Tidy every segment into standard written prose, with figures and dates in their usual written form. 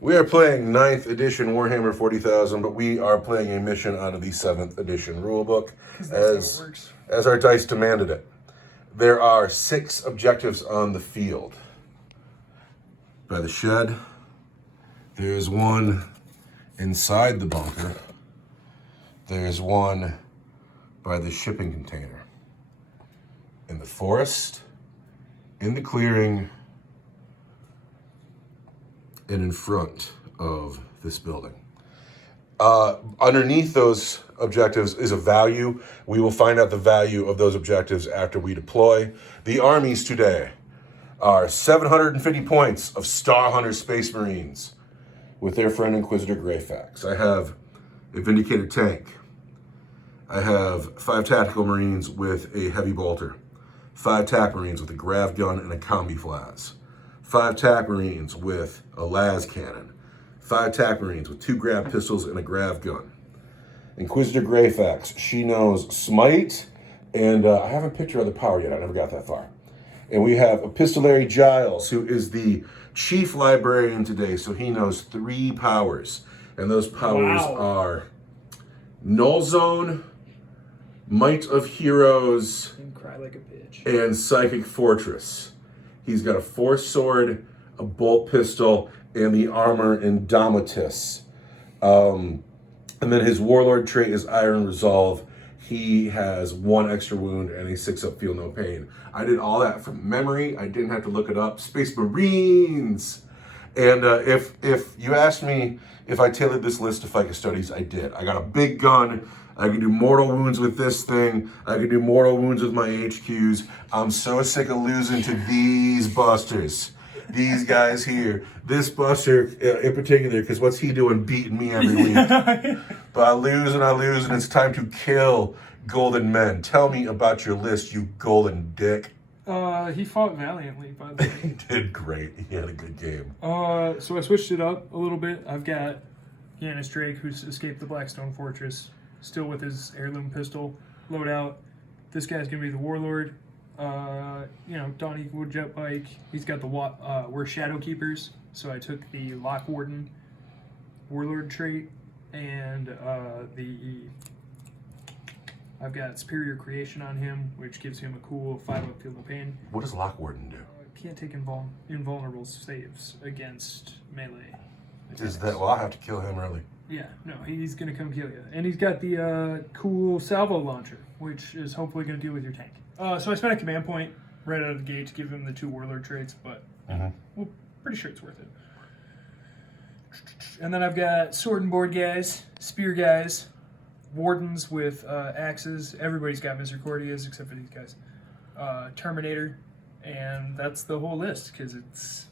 We are playing 9th edition Warhammer 40,000, but we are playing a mission out of the 7th edition rulebook as our dice demanded it. There are 6 objectives on the field. By the shed, there's one inside the bunker. There's one by the shipping container. In the forest, in the clearing, and in front of this building. Underneath those objectives is a value. We will find out the value of those objectives after we deploy. The armies today are 750 points of Star Hunter Space Marines with their friend Inquisitor Greyfax. I have a Vindicator tank. I have 5 Tactical Marines with a Heavy Bolter. 5 TAC Marines with a Grav Gun and a Combi Flas. 5 TAC Marines with a las cannon. 5 TAC Marines with 2 Grav Pistols and a Grav Gun. Inquisitor Greyfax, she knows Smite, and I haven't picked her other power yet. I never got that far. And we have Epistolary Giles, who is the Chief Librarian today, so he knows 3 powers. And those powers are Null Zone, Might of Heroes, and Cry Like a Bitch, and Psychic Fortress. He's got a Force Sword, a Bolt Pistol, and the Armor Indomitus. And then his Warlord trait is Iron Resolve. He has 1 extra wound and a 6-up Feel No Pain. I did all that from memory. I didn't have to look it up. Space Marines! And if you asked me if I tailored this list to fight Custodes, I did. I got a big gun. I can do mortal wounds with this thing. I can do mortal wounds with my HQs. I'm so sick of losing to these busters. These guys here. This buster in particular, because what's he doing beating me every week? But I lose, and it's time to kill golden men. Tell me about your list, you golden dick. He fought valiantly, by the way. He did great. He had a good game. So I switched it up a little bit. I've got Yanis Drake, who's escaped the Blackstone Fortress, still with his heirloom pistol loadout. This guy's gonna be the Warlord. Don Equal Jet Bike. He's got the we're Shadow Keepers, so I took the Lock Warden Warlord trait, and I've got Superior Creation on him, which gives him a cool 5-up Feel No Pain. What does Lock Warden do? Can't take invulnerable saves against melee. Is that, well, I'll have to kill him early. Yeah, no, he's going to come kill you. And he's got the cool salvo launcher, which is hopefully going to deal with your tank. So I spent a command point right out of the gate to give him the 2 Warlord traits, but well, pretty sure it's worth it. And then I've got Sword and Board guys, Spear guys, Wardens with axes. Everybody's got Misericordias except for these guys. Terminator, and that's the whole list, because it's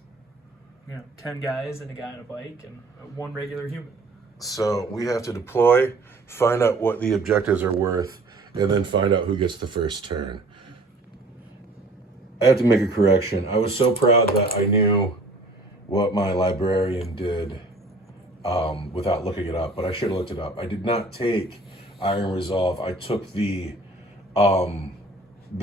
10 guys and a guy on a bike and 1 regular human. So we have to deploy, find out what the objectives are worth, and then find out who gets the first turn. I have to make a correction. I was so proud that I knew what my librarian did without looking it up, but I should have looked it up. I did not take Iron Resolve. I took the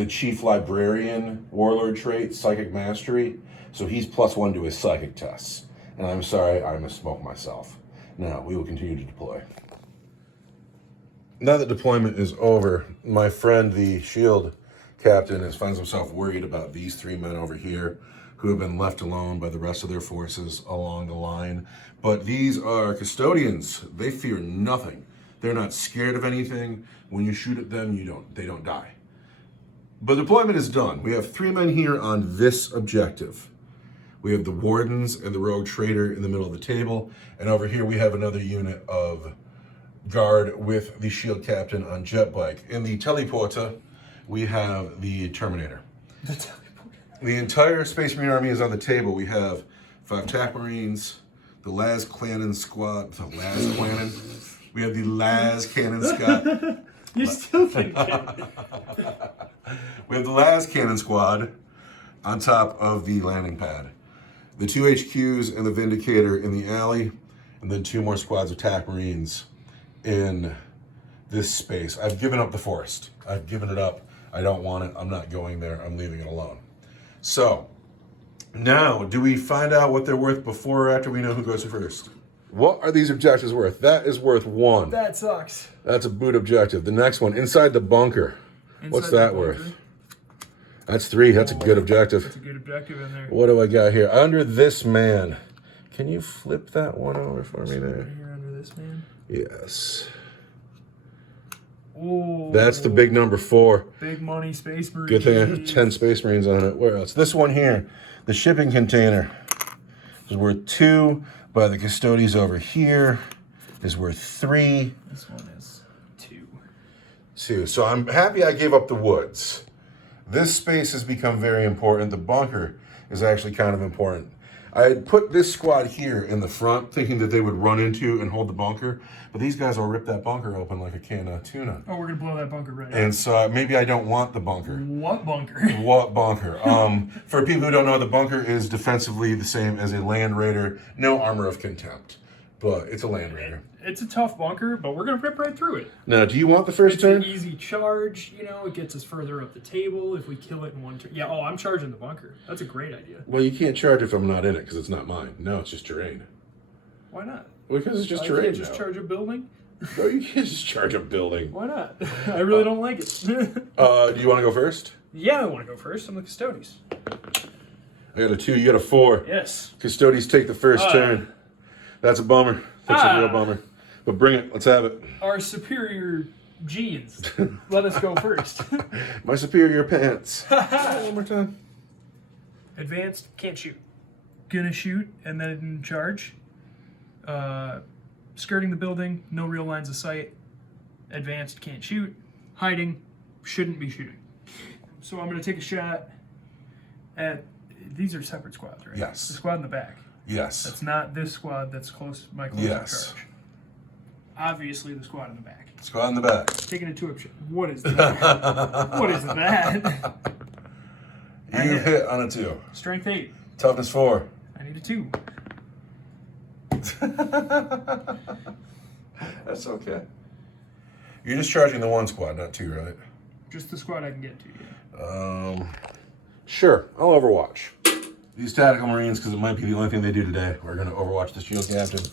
Chief Librarian Warlord trait, Psychic Mastery, so he's +1 to his Psychic tests. And I'm sorry, I misspoke myself. Now, we will continue to deploy. Now that deployment is over, my friend, the Shield Captain, finds himself worried about these 3 men over here who have been left alone by the rest of their forces along the line. But these are Custodians. They fear nothing. They're not scared of anything. When you shoot at them, they don't die. But deployment is done. We have 3 men here on this objective. We have the Wardens and the Rogue Trader in the middle of the table. And over here we have another unit of guard with the Shield Captain on Jet Bike. In the Teleporter, we have the Terminator. The entire Space Marine Army is on the table. We have 5 TAC Marines, the Las Cannon Squad, we have the Las Cannon Squad. You're still thinking. We have the Las Cannon Squad on top of the landing pad. The 2 HQs and the Vindicator in the alley, and then 2 more squads of TAC Marines in this space. I've given up the forest. I've given it up. I don't want it. I'm not going there. I'm leaving it alone. So, Now, do we find out what they're worth before or after we know who goes first? What are these objectives worth? That is worth 1. That sucks. That's a boot objective. The next one, inside the bunker. What's Inside that the bunker. worth? That's 3. That's a good objective. That's a good objective in there. What do I got here? Under this man. Can you flip that one over for me there? Here under this man. Yes. Oh, That's the big number 4. big money Space Marine. Good thing I have 10 Space Marines on it. Where else? This one here, the shipping container, is worth 2. By the Custodes over here is worth 3. This one is 2. 2. So I'm happy I gave up the woods. This space has become very important. The bunker is actually kind of important. I had put this squad here in the front, thinking that they would run into and hold the bunker, but these guys will rip that bunker open like a can of tuna. Oh, we're gonna blow that bunker right And so maybe I don't want the bunker. What bunker? What bunker? For people who don't know, the bunker is defensively the same as a land raider. No armor of contempt, but it's a land raider. It's a tough bunker, but we're gonna rip right through it. Now, do you want the first It's turn? an easy charge, you know, it gets us further up the table if we kill it in one turn. Yeah, I'm charging the bunker. That's a great idea. Well, you can't charge if I'm not in it because it's not mine. No, it's just terrain. Why not? Because it's just I terrain can't just now. charge a building? No, you can't just charge a building. Why not? I really don't like it. Do you want to go first? Yeah, I want to go first. I'm the Custodes. I got a 2, you got a 4. Yes. Custodes take the first turn. That's a bummer. That's a real Ah. bummer. But bring it. Let's have it. Our superior genes let us go first. My superior pants. One more time. Advanced, can't shoot. Gonna shoot and then charge. Skirting the building, no real lines of sight. Advanced, can't shoot. Hiding, shouldn't be shooting. So I'm gonna take a shot at. These are separate squads, right? Yes. The squad in the back. Yes. That's not this squad that's my closest Yes. charge. Obviously, the squad in the back. Squad in the back. Taking a 2-up. What is that? What is that? You hit on a 2. Strength 8. Toughness 4. I need a 2. That's okay. You're just charging the 1 squad, not 2, right? Just the squad I can get to, yeah. Sure. I'll overwatch. These tactical marines, because it might be the only thing they do today, we're going to overwatch the shield captain.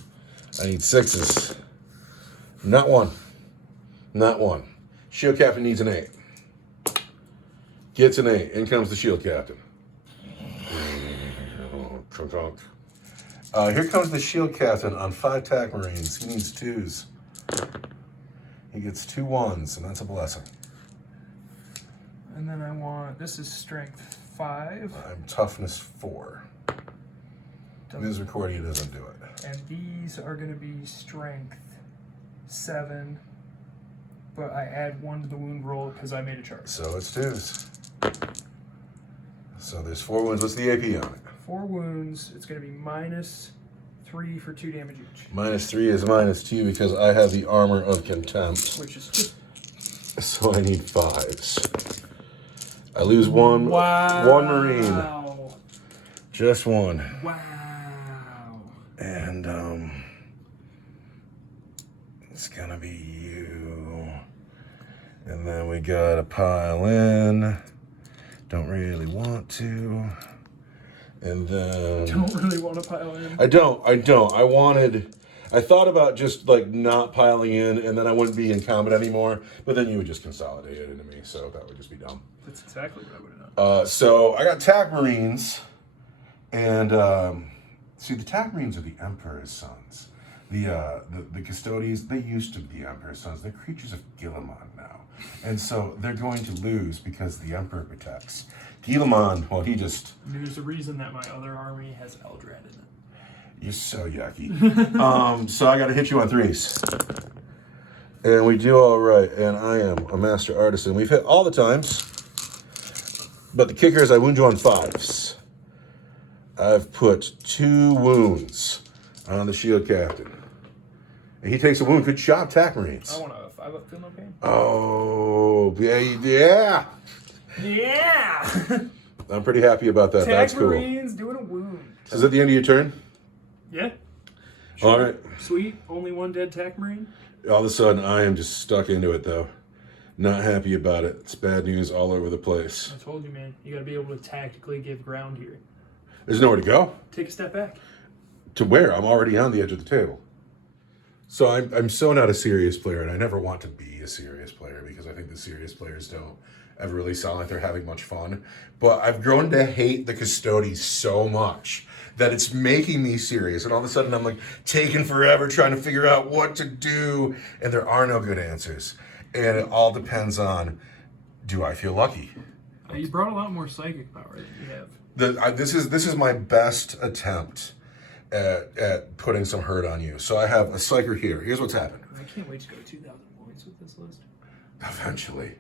I need 6s. Not 1. Not 1. Shield captain needs an 8. Gets an 8. In comes the shield captain. Here comes the shield captain on 5 tac marines. He needs 2s. He gets 2 1s, and that's a blessing. And then I want, this is strength 5. I'm toughness 4. News recording doesn't do it. And these are going to be strength 7. But I add 1 to the wound roll because I made a charge. So it's 2s. So there's 4 wounds. What's the AP on it? 4 wounds. It's going to be -3 for 2 damage each. -3 is -2 because I have the armor of contempt. Which is just... So I need 5s. I lose 1. Wow. 1 marine. Just 1. Wow. And it's gonna be you. And then we gotta pile in. Don't really want to. And then Don't really want to pile in. I don't. I thought about just like not piling in, and then I wouldn't be in combat anymore. But then you would just consolidate it into me, so that would just be dumb. That's exactly what I would have done. So I got tac marines, and see, the tac marines are the Emperor's sons. The Custodes, they used to be the Emperor's sons. They're creatures of Guilliman now, and so they're going to lose because the Emperor protects. Guilliman, well, he just. There's a reason that my other army has Eldrad in it. You're so yucky. So I got to hit you on 3s. And we do all right. And I am a master artisan. We've hit all the times. But the kicker is I wound you on 5s. I've put 2 wounds on the shield captain. And he takes a wound. Good job, tac marines. I want a 5-up, feel no pain. Oh, yeah. Yeah! I'm pretty happy about that. That's cool. Marines doing a wound. Is that the end of your turn? Yeah. All right. Sweet. Only 1 dead tac marine. All of a sudden, I am just stuck into it, though. Not happy about it. It's bad news all over the place. I told you, man. You got to be able to tactically give ground here. There's nowhere to go. Take a step back. To where? I'm already on the edge of the table. So I'm so not a serious player, and I never want to be a serious player because I think the serious players don't ever really sound like they're having much fun. But I've grown to hate the Custodes so much that it's making me serious. And all of a sudden I'm like taking forever trying to figure out what to do, and there are no good answers. And it all depends on, do I feel lucky? You brought a lot more psychic power than you have. This is my best attempt at putting some hurt on you. So I have a psyker here. Here's what's happened. I can't wait to go 2,000 points with this list. Eventually.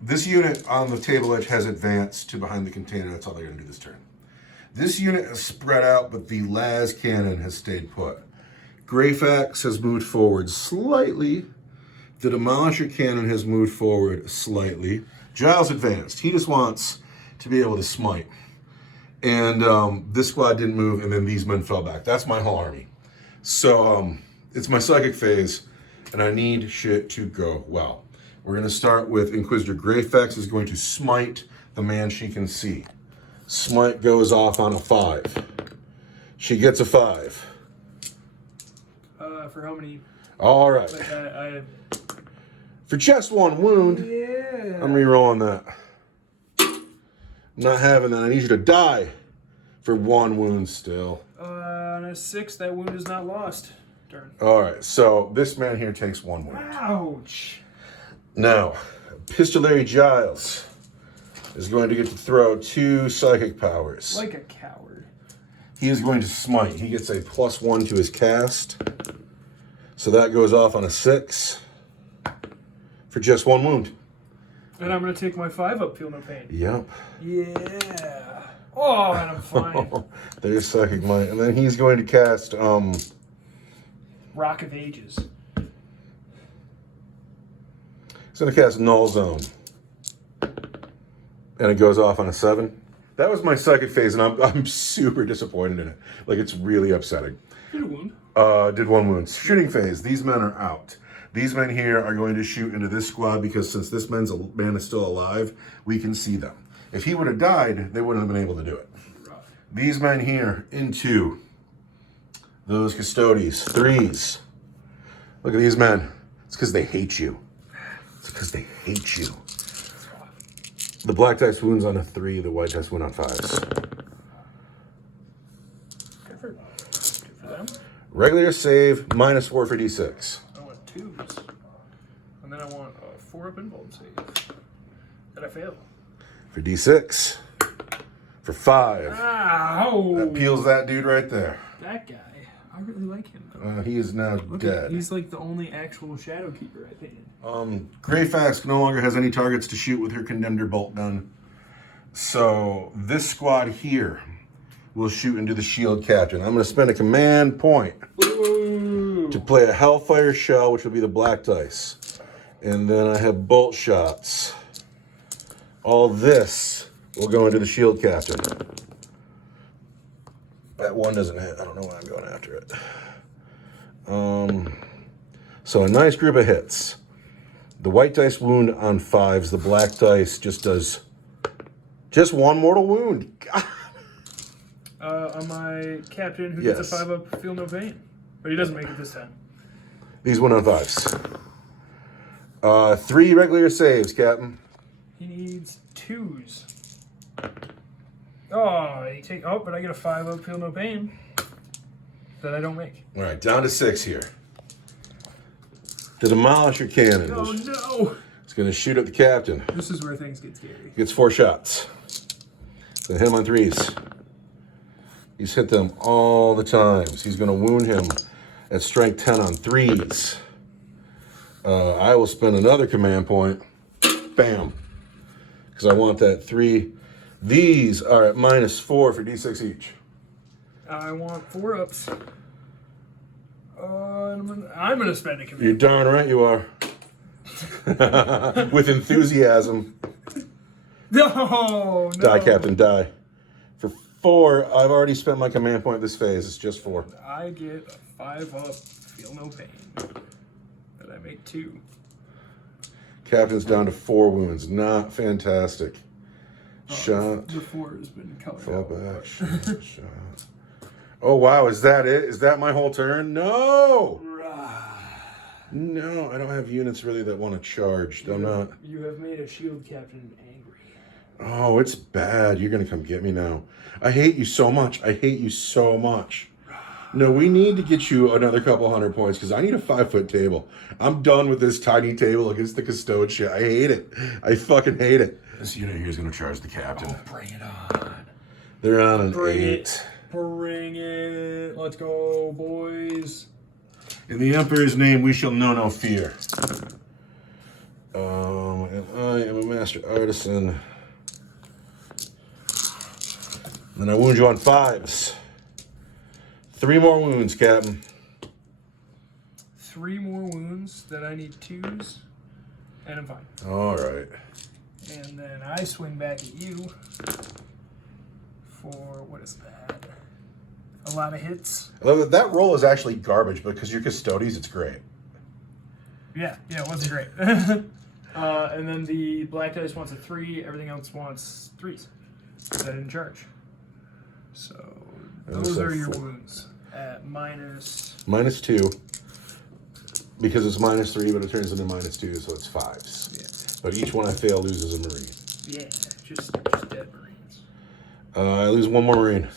This unit on the table edge has advanced to behind the container. That's all they're going to do this turn. This unit is spread out, but the las cannon has stayed put. Greyfax has moved forward slightly. The Demolisher cannon has moved forward slightly. Giles advanced. He just wants to be able to smite. And this squad didn't move, and then these men fell back. That's my whole army. So it's my psychic phase, and I need shit to go well. We're going to start with Inquisitor Greyfax is going to smite the man she can see. Smite goes off on a 5. She gets a 5. For how many? All right. Like For just 1 wound, yeah. I'm re-rolling that. I'm not having that. I need you to die for 1 wound still. On a 6, that wound is not lost. Darn. All right, so this man here takes 1 wound. Ouch. Now, Epistolary Giles is going to get to throw 2 psychic powers. Like a coward. He is going to smite. He gets a +1 to his cast. So that goes off on a 6 for just 1 wound. And I'm going to take my 5 up, feel no pain. Yep. Yeah. Oh, and I'm fine. There's Psychic Might. And then he's going to cast... Rock of Ages. He's going to cast Null Zone. And it goes off on a 7. That was my psychic phase, and I'm super disappointed in it. Like, it's really upsetting. Did a wound. Did 1 wound. Shooting phase. These men are out. These men here are going to shoot into this squad because since this man is still alive, we can see them. If he would have died, they wouldn't have been able to do it. Rough. These men here into those Custodes. 3s. Look at these men. It's because they hate you. It's because they hate you. The black dice wounds on a 3, the white dice wound on 5s. Good for them. Regular save, -4 for d6. I want 2s. And then I want a 4-up invuln save. That I failed. For d6. For 5. Ow! That peels that dude right there. That guy. I really like him, though. He is now dead. He's like the only actual Shadow Keeper, I think. Greyfax no longer has any targets to shoot with her Condemned Bolt gun. So this squad here will shoot into the shield captain. I'm going to spend a command point to play a Hellfire Shell, which will be the black dice. And then I have bolt shots. All this will go into the shield captain. That 1 doesn't hit. I don't know why I'm going after it. So a nice group of hits. The white dice wound on 5s. The black dice just does 1 mortal wound. God. On my captain who Yes. gets a 5-up, feel no pain. But he doesn't make it this time. These went on 5s. 3 regular saves, Captain. He needs 2s. Oh, but I get a 5-up, feel no pain. That I don't make. All right, down to 6 here. The Demolisher cannon. Oh no! It's going to shoot at the captain. This is where things get scary. Gets 4 shots. Gonna hit him on 3s. He's hit them all the times. He's going to wound him at strength 10 on 3s. I will spend another command point. Bam. Because I want that 3. These are at -4 for d6 each. I want 4-ups. I'm gonna spend a You're command. darn right you are. With enthusiasm. No! Die, Captain, die. For 4, I've already spent my command point this phase. It's just 4. I get a 5-up, feel no pain. But I make 2. Captain's down to 4 wounds. Not fantastic. Shot. The 4 has been colored Fall out. back. Shot. Oh, wow. Is that it? Is that my whole turn? No! No, I don't have units really that want to charge. I'm not. You have made a shield captain angry. Oh, it's bad. You're going to come get me now. I hate you so much. I hate you so much. No, we need to get you another couple 100 points because I need a 5-foot table. I'm done with this tiny table against the Custodes shit. I hate it. I fucking hate it. This unit here is going to charge the captain. Oh, bring it on. They're on an Bring 8. it. Bring it. Let's go, boys. In the Emperor's name, we shall know no fear. And I am a master artisan. Then I wound you on 5s. 3 more wounds, Captain. 3 more wounds that I need 2s, and I'm fine. All right. And then I swing back at you for, what is that? A lot of hits. I love that. That roll is actually garbage, but because you're Custodes, it's great. Yeah, it wasn't great. And then the black dice wants a 3, everything else wants 3s. So I didn't charge. So those are your wounds at minus... -2. Because it's -3, but it turns into -2, so it's 5s. Yeah. But each one I fail loses a Marine. Yeah, just dead Marines. I lose 1 more Marine.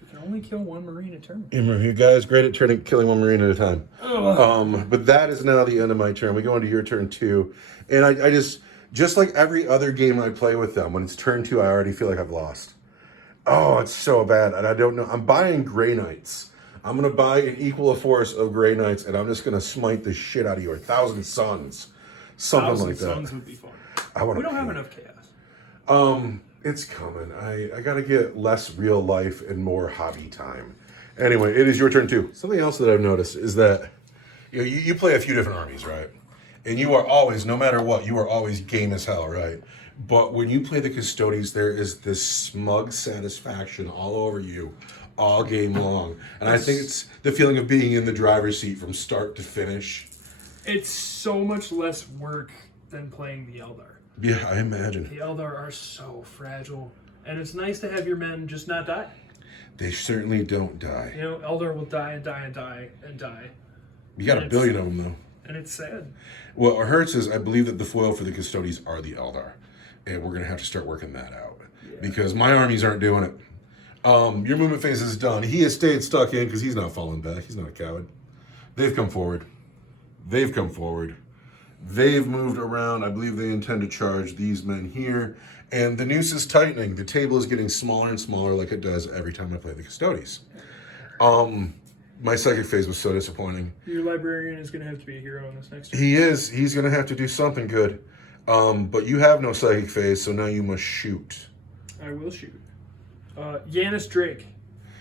You can only kill 1 Marine a turn. You guys great at killing 1 Marine at a time. But that is now the end of my turn. We go into your turn 2. And I just like every other game I play with them, when it's turn 2, I already feel like I've lost. Oh, it's so bad. And I don't know. I'm buying Grey Knights. I'm going to buy an equal force of Grey Knights, and I'm just going to smite the shit out of you. 1,000 Suns. Something like that. 1,000 Suns would be fun. We don't have enough chaos. It's coming. I got to get less real life and more hobby time. Anyway, it is your turn too. Something else that I've noticed is that you play a few different armies, right? And you are always, no matter what, you are always game as hell, right? But when you play the Custodes, there is this smug satisfaction all over you all game long. And I think it's the feeling of being in the driver's seat from start to finish. It's so much less work than playing the Eldar. Yeah, I imagine. The Eldar are so fragile. And it's nice to have your men just not die. They certainly don't die. You know, Eldar will die and die and die and die. You got a billion of them, though. And it's sad. What hurts is I believe that the foil for the Custodes are the Eldar. And we're going to have to start working that out. Yeah. Because my armies aren't doing it. Your movement phase is done. He has stayed stuck in because he's not falling back. He's not a coward. They've come forward. They've come forward. They've moved around. I believe they intend to charge these men here. And the noose is tightening. The table is getting smaller and smaller like it does every time I play the Custodes. My psychic phase was so disappointing. Your librarian is going to have to be a hero in this next turn. He is. He's going to have to do something good. But you have no psychic phase, so now you must shoot. I will shoot. Yanis Drake.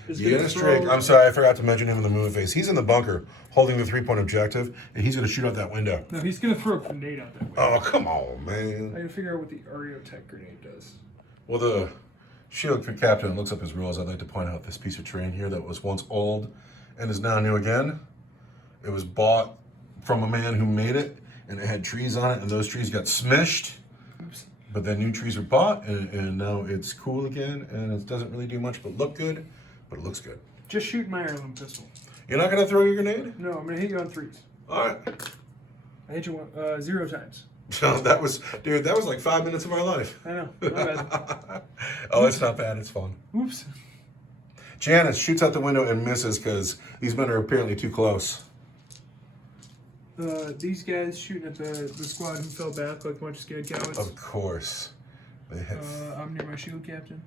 Yanis Drake. I'm sorry, I forgot to mention him in the movement phase. He's in the bunker, holding the 3-point objective, and he's going to shoot out that window. No, he's going to throw a grenade out that window. Oh, come on, man. I got to figure out what the Ariotech grenade does. Well, the shield captain looks up his rules. I'd like to point out this piece of terrain here that was once old and is now new again. It was bought from a man who made it, and it had trees on it, and those trees got smished. Oops. But then new trees were bought, and now it's cool again, and it doesn't really do much but look good, but it looks good. Just shoot my heirloom pistol. You're not going to throw your grenade? No, I'm going to hit you on 3s. All right. I hit you 0 times. That was like 5 minutes of our life. I know. Not bad. Oh, it's not bad. It's fun. Oops. Janice shoots out the window and misses because these men are apparently too close. These guys shooting at the squad who fell back like a bunch of scared cowards. Of course. They hit. I'm near my shield captain.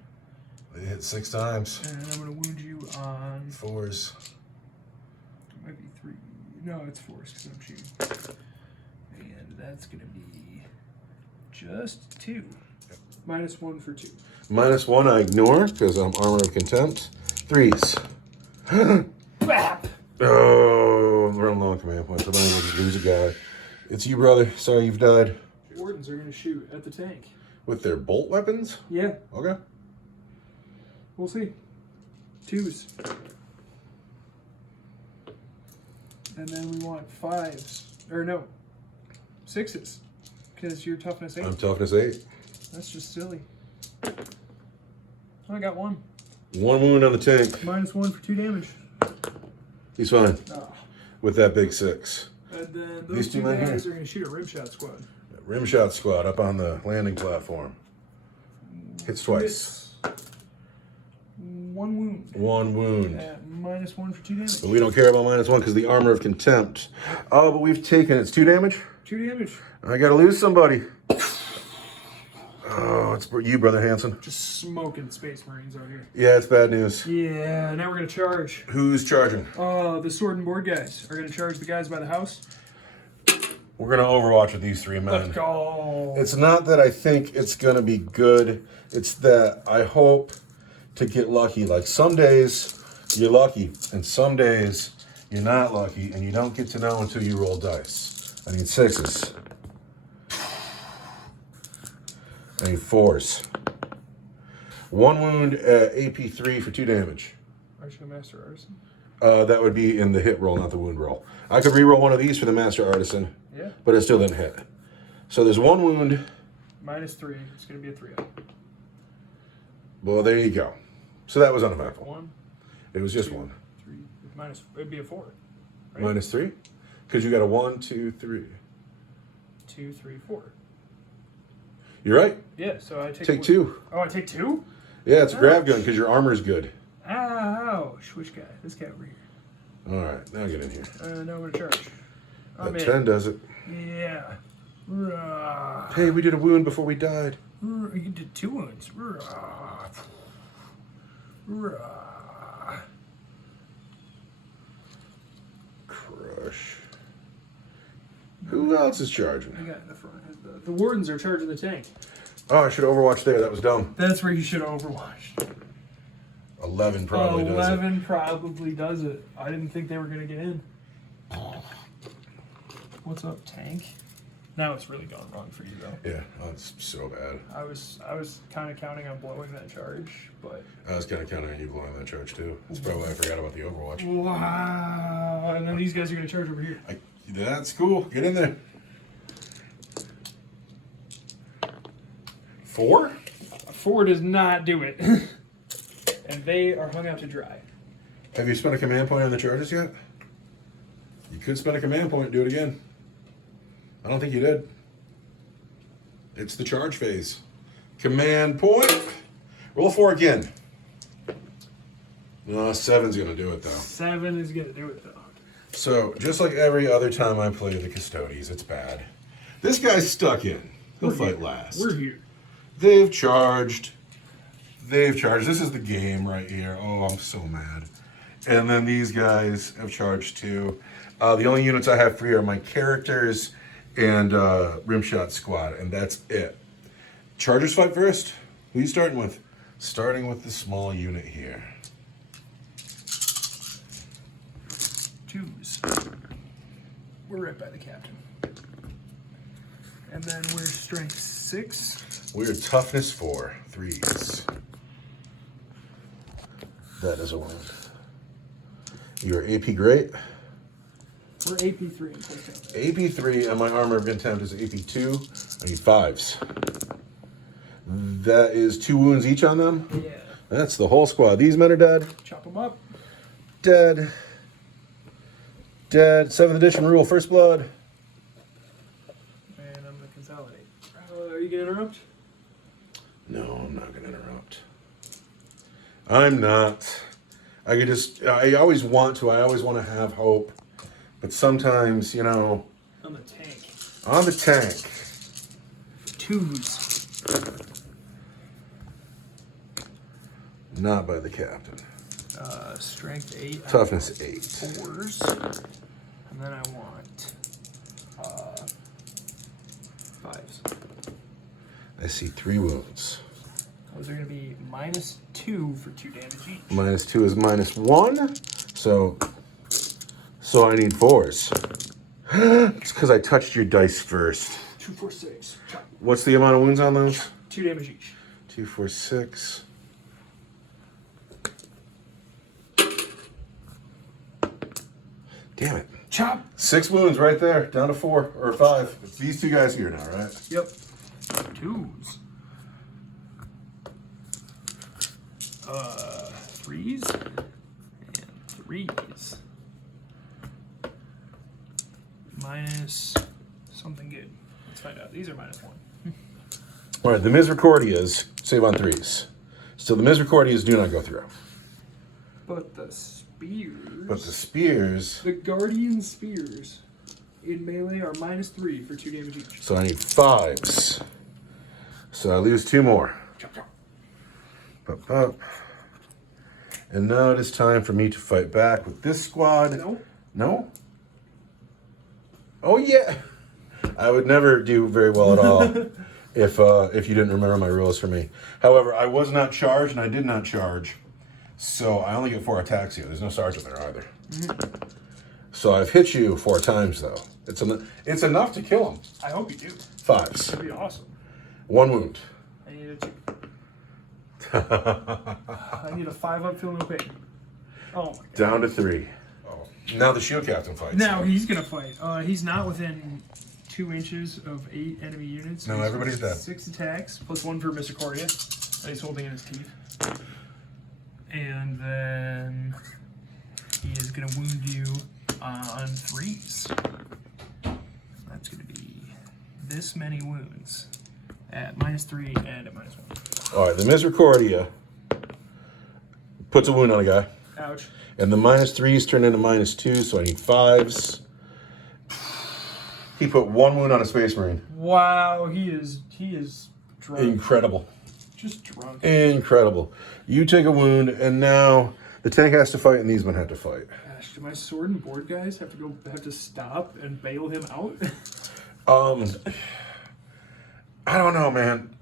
They hit 6 times. And I'm going to wound you on... 4s. It might be 3. No, it's 4s because I'm shooting. And that's going to be just 2. Yep. -1 for 2. -1 I ignore because I'm armor of contempt. 3s. Bap! Oh, I'm running low on command points. I don't even just lose a guy. It's you, brother. Sorry you've died. Wardens are going to shoot at the tank. With their bolt weapons? Yeah. Okay. We'll see. 2s. And then we want 5s. Or no. 6s. Because you're toughness 8. I'm toughness 8. That's just silly. I got one. 1 wound on the tank. -1 for 2 damage. He's fine Oh. with that big 6. And then These those two two men guys here? are going to shoot a rimshot squad. Rimshot squad up on the landing platform. Hits twice. Hits. 1 wound. 1 wound. At -1 for 2 damage. But we don't care about -1 because the armor of contempt. Oh, but we've taken it's 2 damage. 2 damage. I gotta lose somebody. Oh, it's you, Brother Hanson. Just smoking Space Marines out here. Yeah, it's bad news. Yeah, now we're going to charge. Who's charging? The sword and board guys are going to charge the guys by the house. We're gonna Overwatch with these 3 men. Let's go. It's not that I think it's gonna be good. It's that I hope to get lucky. Like some days you're lucky, and some days you're not lucky, and you don't get to know until you roll dice. I need 6s. I need 4s. 1 wound at AP3 for 2 damage. Archer Master Artisan. That would be in the hit roll, not the wound roll. I could re-roll one of these for the Master Artisan, Yeah. but it still didn't hit. So there's 1 wound. -3. It's going to be a 3-up. Well, there you go. So that was uneventful. 1, It was just 2, 1. 3. It'd be a 4. Right? -3? Because you got a 1, 2, 3. 2, 3, 4. You're right. Yeah, so I take... Take 2. Oh, I take 2? Yeah, it's a grab gun because your armor's good. Ouch. Which guy? This guy over here. All right, now get in here. Now I'm going to charge. I'm That in. 10 does it. Yeah. Rah. Hey, we did a wound before we died. You did 2 wounds. Rah. Rah. Crush. Who else is charging? I got in the front. The wardens are charging the tank. Oh, I should have Overwatched there. That was dumb. That's where you should have overwatched. 11 probably does it. 11 probably does it. I didn't think they were going to get in. What's up, tank? Now it's really gone wrong for you, though. Yeah, oh, it's so bad. I was kind of counting on blowing that charge, but... I was kind of counting on you blowing that charge, too. That's probably why I forgot about the Overwatch. Wow. And then these guys are going to charge over here. That's cool. Get in there. 4? 4 does not do it. And they are hung out to dry. Have you spent a command point on the charges yet? You could spend a command point and do it again. I don't think you did. It's the charge phase. Command point. Roll 4 again. No, 7's going to do it, though. 7 is going to do it, though. So, just like every other time I play the Custodes, it's bad. This guy's stuck in. He'll fight last. We're here. They've charged. They've charged. This is the game right here. Oh, I'm so mad. And then these guys have charged too. The only units I have free are my characters and Rimshot Squad, and that's it. Chargers fight first. Who are you starting with? Starting with the small unit here. 2s. We're right by the captain. And then we're strength 6. We're toughness 4. 3s. That is a win. You're AP great. We're AP3 in play count. AP3 and my armor of contempt is AP2. I need 5s. That is 2 wounds each on them. Yeah. That's the whole squad. These men are dead. Chop them up. Dead. Dead. 7th edition rule, first blood. And I'm going to consolidate. Are you going to interrupt? No, I'm not going to interrupt. I'm not. I always want to. I always want to have hope. But sometimes, you know. On the tank. On the tank. 2s. Not by the captain. Strength 8. Toughness 8. 4s. And then I want 5s. I see 3 wounds. Those are going to be -2 for 2 damage each. -2 is -1. So I need 4s. It's because I touched your dice first. 2, 4, 6. Chop. What's the amount of wounds on those? 2 damage each. 2, 4, 6. Damn it. Chop. 6 wounds right there, down to 4 or 5. It's these 2 guys here now, right? Yep. 2s. Threes and threes. Minus something good. Let's find out. These are -1. All right, the Misericordias save on threes. So the Misericordias do not go through. But the spears. But the spears. The Guardian Spears in melee are -3 for 2 damage each. So I need 5s. So I lose 2 more. Chop, chop. Up, up. And now it is time for me to fight back with this squad. No. No? Oh yeah. I would never do very well at all if you didn't remember my rules for me. However, I was not charged and I did not charge. So I only get 4 attacks here. There's no sergeant there either. Mm-hmm. So I've hit you 4 times though. It's enough to kill him. I hope you do. 5s. That'd be awesome. 1 wound. I need a 2. I need a 5-up, feel no pain. Oh my god. Down to 3. Oh. Now the shield captain fights. Now he's gonna fight. He's not within 2 inches of 8 enemy units. No, everybody's dead. 6 attacks, plus 1 for Misericordia that he's holding in his teeth. And then he is gonna wound you on 3s. That's gonna be this many wounds at -3 and at -1. All right, the Misericordia puts a wound on a guy. Ouch. And the -3s turn into -2, so I need 5s. He put 1 wound on a Space Marine. Wow, he is drunk. Incredible. Just drunk. Incredible. You take a wound, and now the tank has to fight, and these men have to fight. Gosh, do my sword and board guys have to stop and bail him out? I don't know, man.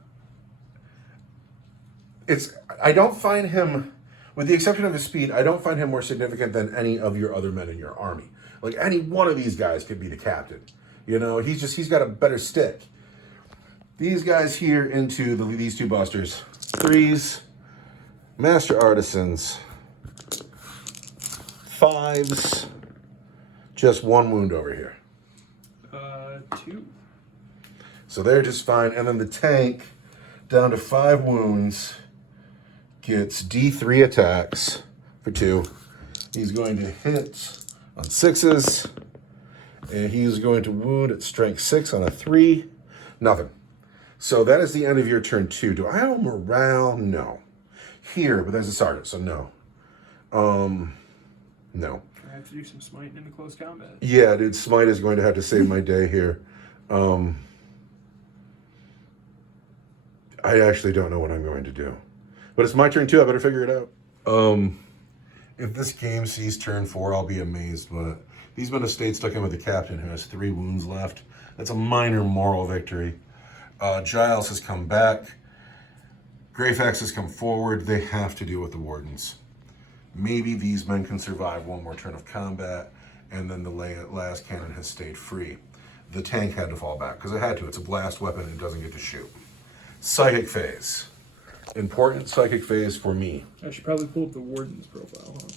I don't find him, with the exception of his speed, I don't find him more significant than any of your other men in your army. Like, any one of these guys could be the captain. You know, he's got a better stick. These guys here into these 2 busters. 3s, Master Artisans, 5s, just 1 wound over here. 2. So they're just fine. And then the tank, down to 5 wounds, gets D3 attacks for 2. He's going to hit on 6s. And he's going to wound at strength 6 on a 3. Nothing. So that is the end of your turn 2. Do I have a morale? No. Here, but there's a sergeant, so no. No. I have to do some smiting in the close combat. Yeah, dude, Smite is going to have to save my day here. I actually don't know what I'm going to do. But it's my turn 2, I better figure it out. If this game sees turn 4, I'll be amazed, but these men have stayed stuck in with the captain who has 3 wounds left. That's a minor moral victory. Giles has come back. Greyfax has come forward. They have to deal with the wardens. Maybe these men can survive 1 more turn of combat, and then the last cannon has stayed free. The tank had to fall back, because it had to. It's a blast weapon, and it doesn't get to shoot. Psychic phase. Important psychic phase for me. I should probably pull up the warden's profile, huh?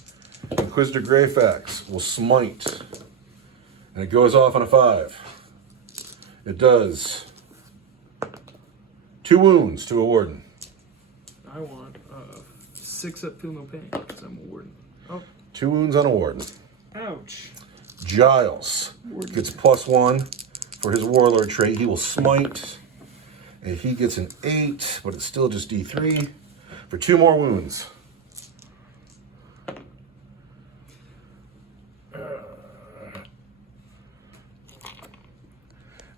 Inquisitor Greyfax will smite, and it goes off on a 5. It does 2 wounds to a warden. I want 6-up, feel no pain, because I'm a warden. Oh. 2 wounds on a warden. Ouch. Giles gets +1 for his warlord trait. He will smite, and he gets an 8, but it's still just D3 for 2 more wounds.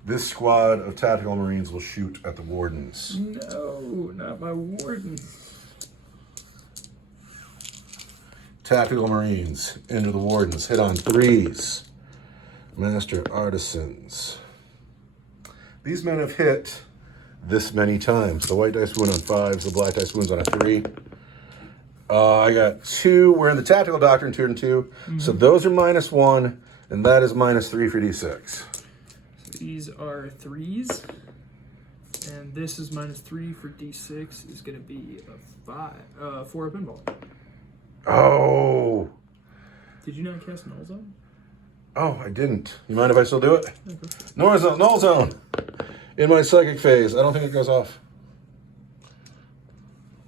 This squad of tactical marines will shoot at the wardens. No, not my warden. Tactical marines into the wardens. Hit on 3s. Master artisans. These men have hit this many times. The white dice wound on 5s. The black dice wounds on a 3. I got 2. We're in the tactical doctrine, 2 and 2. Mm-hmm. So those are -1, and that is -3 for D6. These are 3s, and this is -3 for D6 is going to be a 4-up pinball. Oh. Did you not cast Null Zone? Oh, I didn't. You mind if I still do it? Null Zone. In my psychic phase. I don't think it goes off.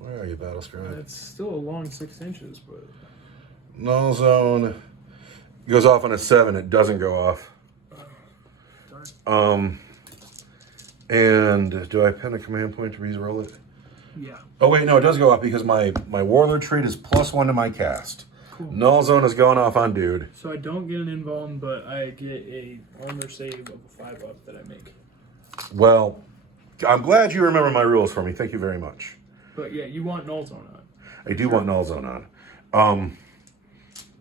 Where are you, Battle Scribe? It's still a long 6 inches, but Null zone goes off on a 7. It doesn't go off. darn. And do I pen a command point to re-roll it? Yeah. Oh wait, no, it does go off because my Warlord trait is +1 to my cast. Cool. Null zone is going off on dude. So I don't get an invuln, but I get a armor save of a 5-up that I make. Well, I'm glad you remember my rules for me. Thank you very much. But yeah, you want null zone on. I do want Null zone on.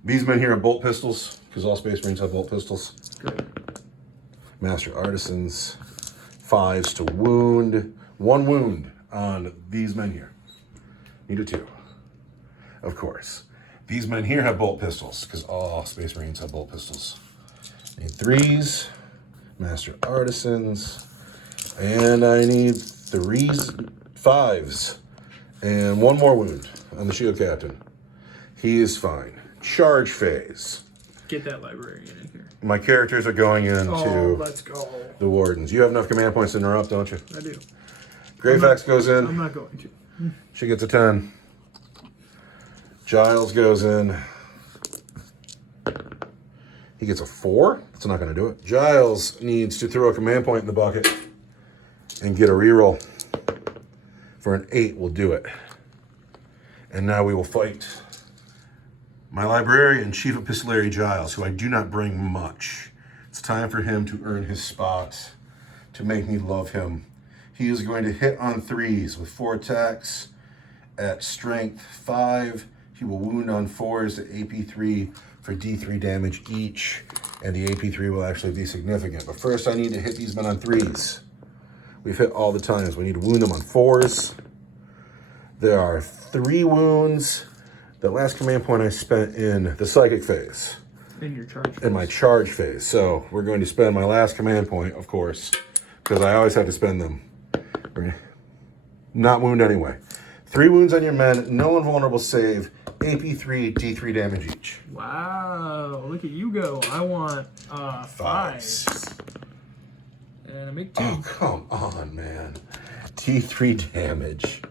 These men here have bolt pistols because all Space Marines have bolt pistols. Good. Master Artisans, 5s to wound. 1 wound on these men here. Need a 2. Of course. These men here have bolt pistols because all Space Marines have bolt pistols. Need 3s, Master Artisans, and I need 5s, and 1 more wound on the Shield Captain. He is fine. Charge phase. Get that librarian in here. My characters are going into Let's go. the Wardens. You have enough command points to interrupt, don't you? I do. Greyfax goes in. I'm not going to. She gets a 10. Giles goes in. He gets a 4. That's not going to do it. Giles needs to throw a command point in the bucket and get a reroll. For an 8, we'll do it. And now we will fight my librarian, Chief Epistolary Giles, who I do not bring much. It's time for him to earn his spot, to make me love him. He is going to hit on 3s with 4 attacks at strength 5. He will wound on 4s at AP3 for D3 damage each, and the AP3 will actually be significant. But first I need to hit these men on 3s. We've hit all the times. We need to wound them on 4s. There are 3 wounds. The last command point I spent in the psychic phase. In your charge phase. In my charge phase. So we're going to spend my last command point, of course, because I always have to spend them. Not wound anyway. 3 wounds on your men, no invulnerable save, AP3, D3 damage each. Wow, look at you go. I want 5s. And I make 2. Oh, come on, man. D3 damage.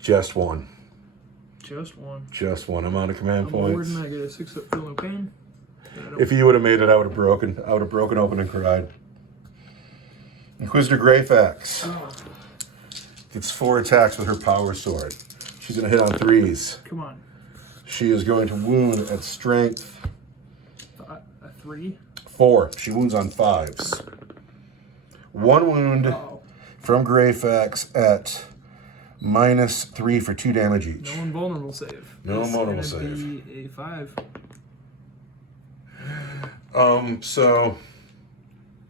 Just 1. Just 1. Just 1. I'm out of command I'm points. Warden, I get a 6-up feel no pain. If you would have made it, I would have broken. I would have broken open and cried. Inquisitor Greyfax gets 4 attacks with her power sword. She's going to hit on 3s. Come on. She is going to wound at strength A 3? 4. She wounds on 5s. 1 wound from Greyfax at -3 for 2 damage each. No invulnerable save. No invulnerable It's gonna save. be a 5. So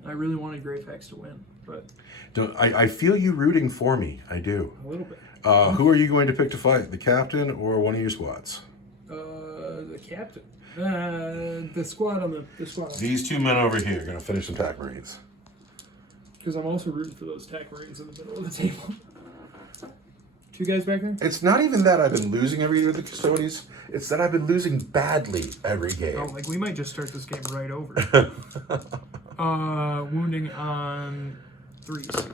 I really wanted Greyfax to win, but I feel you rooting for me. I do. a little bit. Who are you going to pick to fight? The captain or one of your squads? The captain. The squad on the squad. These 2 men over here are going to finish some Tac Marines. Because I'm also rooting for those Tac Marines in the middle of the table. 2 guys back there? It's not even that I've been losing every year with the Custodes. It's that I've been losing badly every game. Oh, like we might just start this game right over. Wounding on 3s.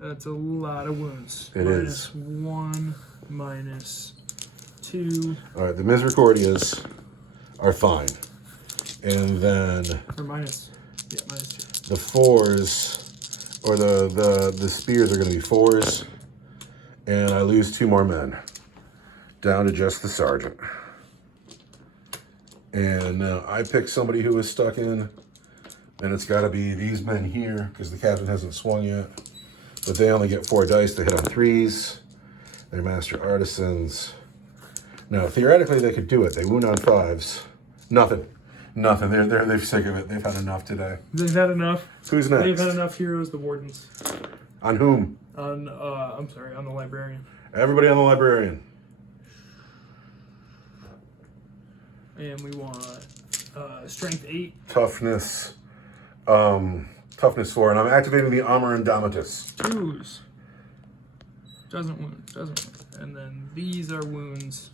That's a lot of wounds. It is. -1, -2. All right, the Misericordias are fine. And then Or -2. the 4s, or the spears are going to be 4s. And I lose 2 more men. Down to just the sergeant. And now I pick somebody who is stuck in. And it's got to be these men here, because the captain hasn't swung yet. But they only get 4 dice to hit on 3s. They're Master Artisans. Now, theoretically, they could do it. They wound on 5s. Nothing. They're sick of it. They've had enough today. They've had enough. Who's next? They've had enough heroes, the Wardens. On whom? On, I'm sorry, on the Librarian. Everybody on the Librarian. And we want Strength 8. Toughness 4. And I'm activating the Armor Indomitus. 2s. Doesn't wound. And then these are wounds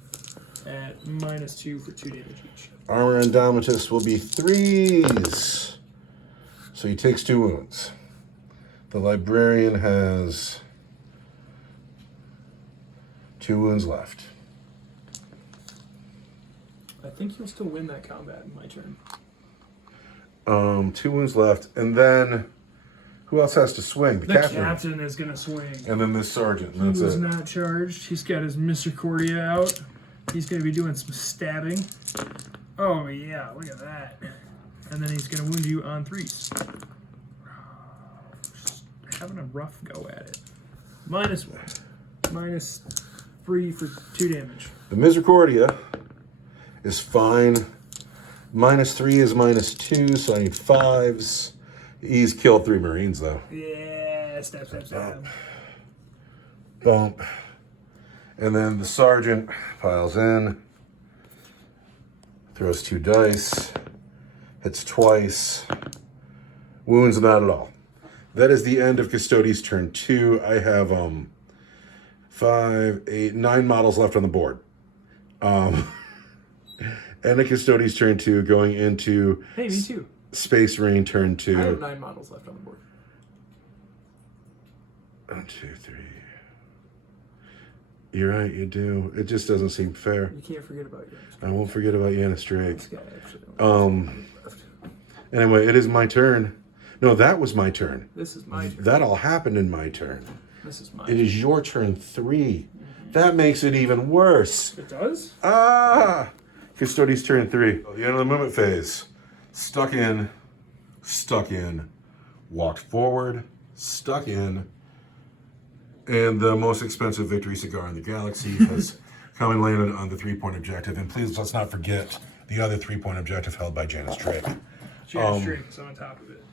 at -2 for 2 damage each. Armor Indomitus will be 3s. So he takes 2 wounds. The Librarian has 2 wounds left. I think he'll still win that combat in my turn. 2 wounds left, and then who else has to swing? The captain is gonna swing. And then this sergeant. And He that's was it. not charged. He's got his Misericordia out. He's gonna be doing some stabbing. Oh yeah, look at that. And then he's gonna wound you on 3s. Just having a rough go at it. -1. -3 for 2 damage. The Misericordia is fine. -3 is -2, so I need 5s. He's killed 3 Marines, though. Yeah, stab. Bump. And then the sergeant piles in. Throws 2 dice. Hits twice. Wounds not at all. That is the end of Custodes turn 2. I have 5, 8, 9 models left on the board. End of Custodes turn 2, going into Hey, me too. Space Marine turn 2. I have 9 models left on the board. 1, 2, 3. You're right, you do. It just doesn't seem fair. You can't forget about you. I won't forget about Yanis Drake. This guy actually. Anyway, it is my turn. No, that was my turn. This is my turn. That all happened in my turn. This is my It is your turn 3. That makes it even worse. It does? Ah! Custodes turn 3. The end of the movement phase. Stuck in, walked forward, stuck in, and the most expensive victory cigar in the galaxy has come and landed on the 3-point objective. And please, let's not forget the other 3-point objective held by Janis Drake. Janis Drake is on top of it.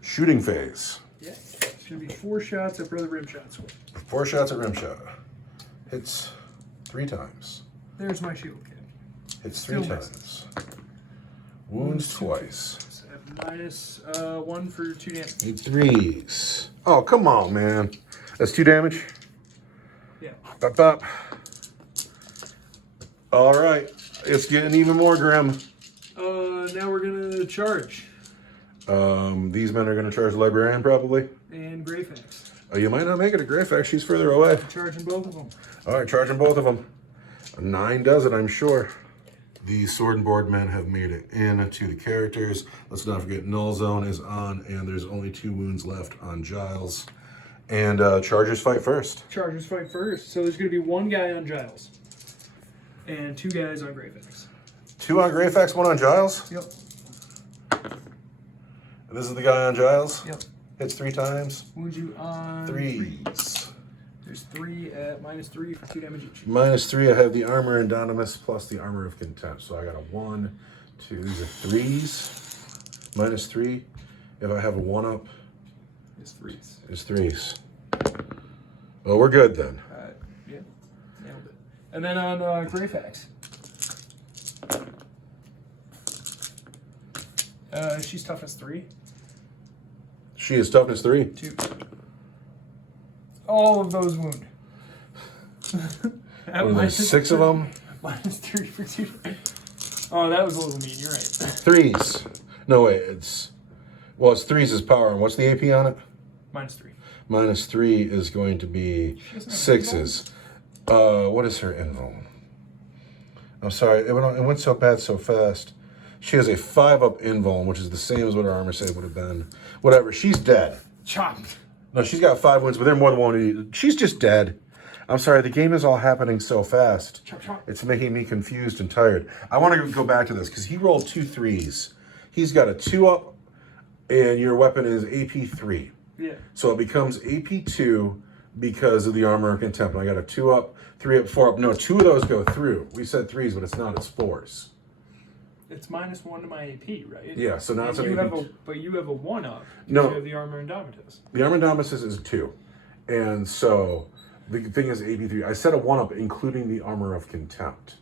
Shooting phase. Yeah. It's going to be 4 shots at Brother Rimshot's. 4 shots at Rimshot. Hits 3 times. There's my shield kit. Hits 3 Still times. Wounds twice. So I have -1 for 2 damage. Need 3s. Oh, come on, man. That's 2 damage. Yeah. Bop, bop. All right. It's getting even more grim. Now we're going to charge. These men are going to charge the librarian, probably. And Greyfax. Oh, you might not make it a Greyfax. She's further away. Charging both of them. All right, charging both of them. A 9 does it, I'm sure. The sword and board men have made it in to the characters. Let's not forget Null Zone is on, and there's only 2 wounds left on Giles. And Chargers fight first. Chargers fight first. So there's going to be 1 guy on Giles. And 2 guys on Greyfax. 2 on Greyfax, 1 on Giles. Yep. And this is the guy on Giles. Yep. Hits 3 times. Wound you on 3s. There's 3 at -3 for 2 damage each. -3, I have the Armor Indominus plus the Armor of Contempt. So I got a 1, 2, these are 3s. -3. If I have a 1-up, It's 3s. it's 3s. Well, we're good then. Yeah. Nailed it. And then on Greyfax. She's toughness 3. She is toughness 3. 2. All of those wound. What are there, 6 of them? -3 for 2. Oh, that was a little mean. You're right. 3s. No, wait, it's 3s is power. And what's the AP on it? -3. -3 is going to be doesn't have 6s. What is her invul? I'm sorry, it went so bad so fast. She has a 5-up invul, which is the same as what her armor save would have been. Whatever, she's dead. Chopped. No, she's got 5 wounds, but they're more than 1. She's just dead. I'm sorry, the game is all happening so fast. Chop, chop. It's making me confused and tired. I want to go back to this, because he rolled 2 3s. He's got a 2-up, and your weapon is AP 3. Yeah. So it becomes AP 2 because of the Armor of Contempt. I got a 2-up, 3-up, 4-up. No, 2 of those go through. We said 3s, but it's not, it's 4s. It's -1 to my AP, right? Yeah, so now it's an you AP. but you have a 1-up. No. You have the Armor Indomitus. The Armor Indomitus is 2. And so the thing is AP 3. I said a 1-up, including the Armor of Contempt.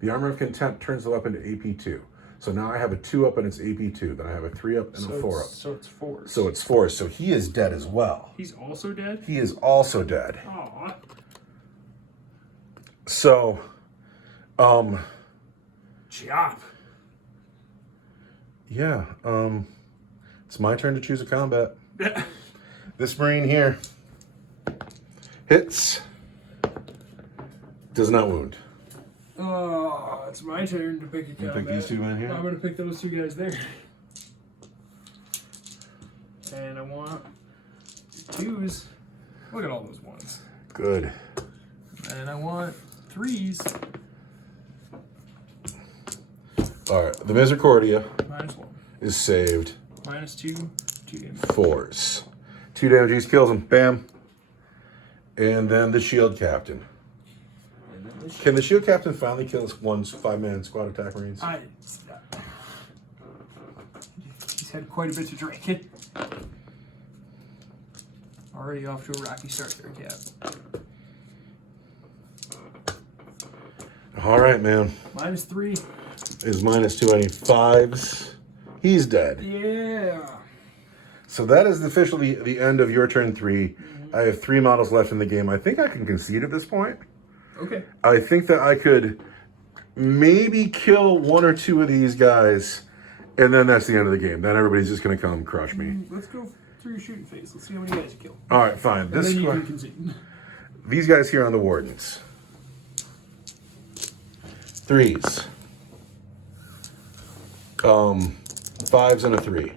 The Armor of Contempt turns the weapon to AP 2. So now I have a 2-up and it's AP 2. Then I have a 3-up and a 4-up. So it's 4. So it's 4. So he is dead as well. He's also dead? He is also dead. Aw. So, Chop. yeah, it's my turn to choose a combat. This Marine here hits Does not wound. It's my turn to pick a You combat. pick these two men here? I'm going to pick those two guys there. And I want twos. Look at all those ones. Good. And I want threes. All right, the Misericordia -1. is saved. -2. 2 damage. Force. 2 damage each kills him. Bam. And then the Shield Captain. And then this Can the Shield Captain finally kill this one 5-man squad attack Marines? He's had quite a bit to drink it. Already off to a rocky start there, Cap. All right, man. -3. Is -2. I need 5s. He's dead. Yeah. So that is officially the end of your turn 3. I have 3 models left in the game. I think I can concede at this point. Okay. I think that I could maybe kill 1 or 2 of these guys, and then that's the end of the game. Then everybody's just going to come crush me. Let's go through your shooting phase. Let's see how many guys you kill. All right, fine. And then you squad- can concede. These guys here on the Wardens. 3s. 5s and a 3.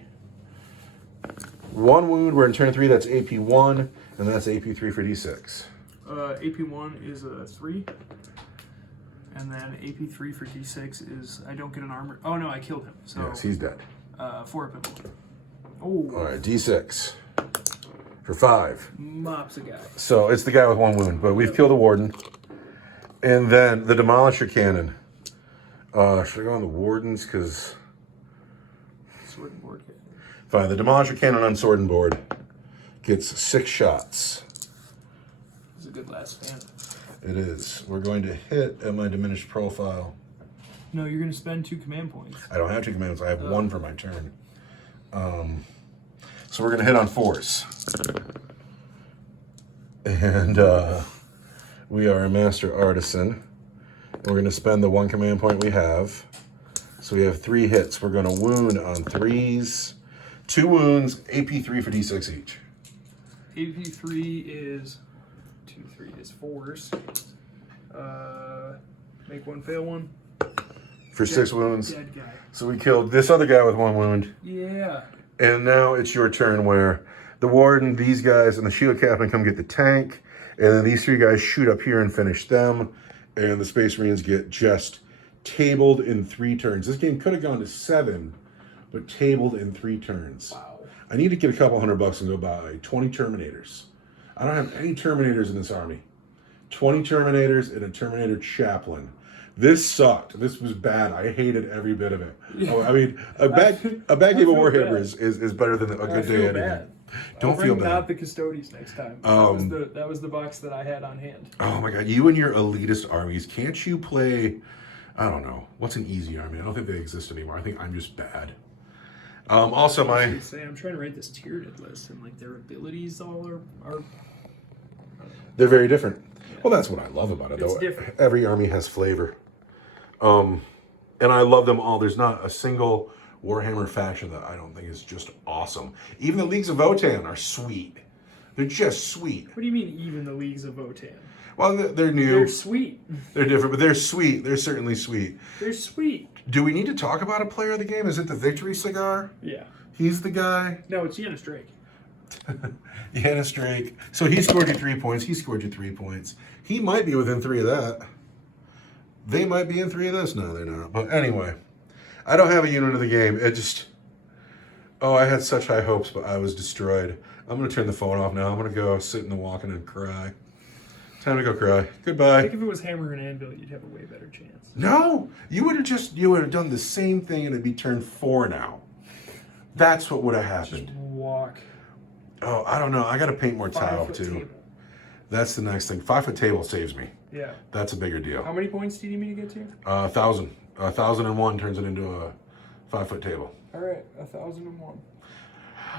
1 wound. We're in turn 3. That's AP1, and that's AP3 for D6. AP1 is a 3. And then AP3 for D6 is, I don't get an armor. Oh no, I killed him. So Yes, he's dead. 4 pivotal. Oh, All right, D6 for 5. mops a guy. So it's the guy with 1 wound, but we've killed a Warden. And then the Demolisher Cannon. Should I go on the Wardens? Because Sword and board. fine, the Demolisher Cannon on Sword and Board gets 6 shots. It's a good last stand. It is. We're going to hit at my diminished profile. No, you're going to spend 2 command points. I don't have 2 commands. I have 1 for my turn. So we're going to hit on force. And we are a master artisan. And we're going to spend the 1 command point we have. So we have 3 hits. We're going to wound on 3s. 2 wounds, AP3 for D6 each. AP3 is 2, 3 is 4s. Make 1 fail 1. For 6 wounds. Dead guy. So we killed this other guy with 1 wound. Yeah. And now it's your turn where the Warden, these guys, and the Shield Captain come get the tank. And then these 3 guys shoot up here and finish them. And the Space Marines get just tabled in 3 turns. This game could have gone to 7, but tabled in 3 turns. Wow. I need to get a couple $100 and go buy 20 Terminators. I don't have any Terminators in this army. 20 Terminators and a Terminator Chaplain. This sucked. This was bad. I hated every bit of it. Yeah. Oh, I mean, a bad game of feel Warhammer bad. is better than a good day feel editing. bad. Don't I'll feel bring bad. Not the Custodes next time. That was the box that I had on hand. Oh my god, you and your elitist armies, can't you play, I don't know, what's an easy army? I don't think they exist anymore. I think I'm just bad. Also I my, was say, I'm trying to write this tiered list, and like their abilities all are they're very different. Well, that's what I love about it It's though. different. Every army has flavor. And I love them all. There's not a single Warhammer faction that I don't think is just awesome. Even the Leagues of Votan are sweet. They're just sweet. What do you mean even the Leagues of Votan? Well, they're new. They're sweet. They're different, but they're sweet. They're certainly sweet. They're sweet. Do we need to talk about a player of the game? Is it the Victory Cigar? Yeah. He's the guy. No, it's Yanis Drake. Yanis Drake. So he scored you 3 points. He scored you 3 points. He might be within 3 of that. They might be in 3 of this. No, they're not. But anyway, I don't have a unit of the game. It just... Oh, I had such high hopes, but I was destroyed. I'm going to turn the phone off now. I'm going to go sit in the walk-in and cry. Time to go cry. I Goodbye. think if it was Hammer and Anvil, you'd have a way better chance. No! You would have done the same thing and it'd be turn 4 now. That's what would have happened. Just walk. Oh, I don't know. I got to paint more 5 tile, foot too. table. That's the next thing. 5 foot table saves me. Yeah. That's a bigger deal. How many points do you need me to get to? 1,000. 1,001 turns it into a 5 foot table. All right, 1,001.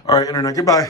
All right, Internet, goodbye.